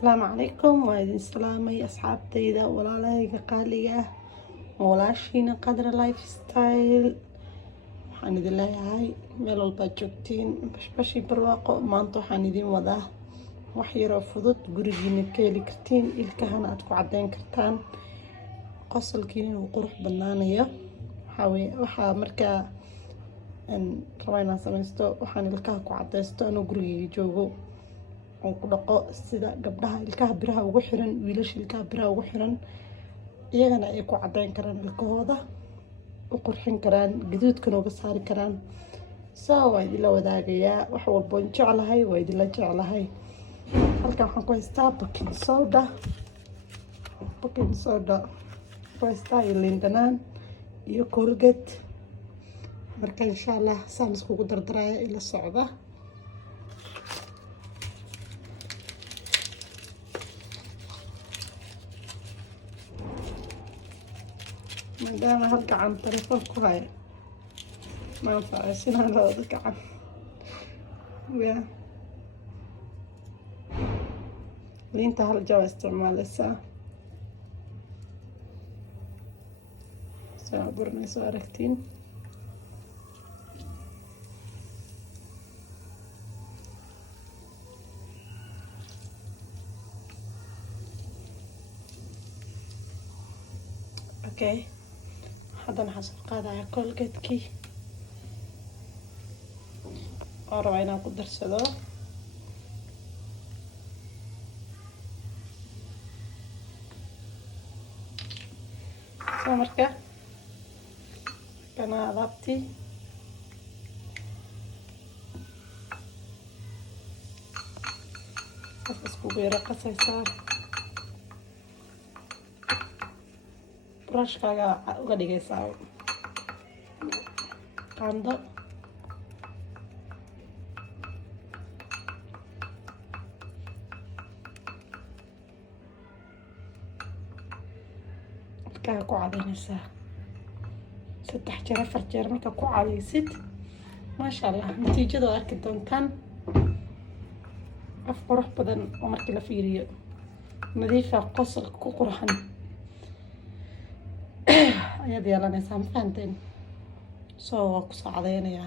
السلام عليكم وعليكم السلام يا أصحابتي ولا لا قالية ولا شينا قدر لايف ستايل waxaan idin leeyahay meel walba joogtiin bashbashi barwaaqo maanta waxaan idin wadaa wax yar oo fudud gurigiina ka heli kartiin ilkahana aad ku cadeyn kartaan qosolkiina uu qurux badnaanayo waxaa markaa rabaa inaan samaysto waxaan ilkaha ku cadeysto anoo gurigeyga joogo oo ku dhaqo sida gabdhaha ilkaha biraha ugu xiran wiilasha ilkaha biraha ugu xiran iyagana ay ku cadeyn karaan ilkahooda u qurxin karaan gaduudkan uga saari karaan waa idin la wadaagayaa wax walba oo jeclahay waa idin la jeclahay halkan waxaan ku haystaa baking soda ku haystaa iyo liin dhanaan iyo Colgate marka insha Allah saan iskugu dardaraya ila socda maadaama hal gacan telefoon ku haya ma anfacaysin labada gacan liinta hal jaba isticmaalaysaa saa burinayso aragtiin okay haddana waxaan soo qaadayaa Colgate-kii oo rabaa inaan ku darsado soo marka kana alaabtii iskugu yara qasaysaa brushkaaga uga dhigaysaa qaando ilkaha ku cadaynaysaa 3 jeer 4 jeer marka ku cadaysid maasha Allah natiijada waa arki doontaan af qurux badan oo markii la fiiriyo nadiifa qosol ku qurxan ayaad yeelanaysaa ma fahanteen soo ku soo cadaynaya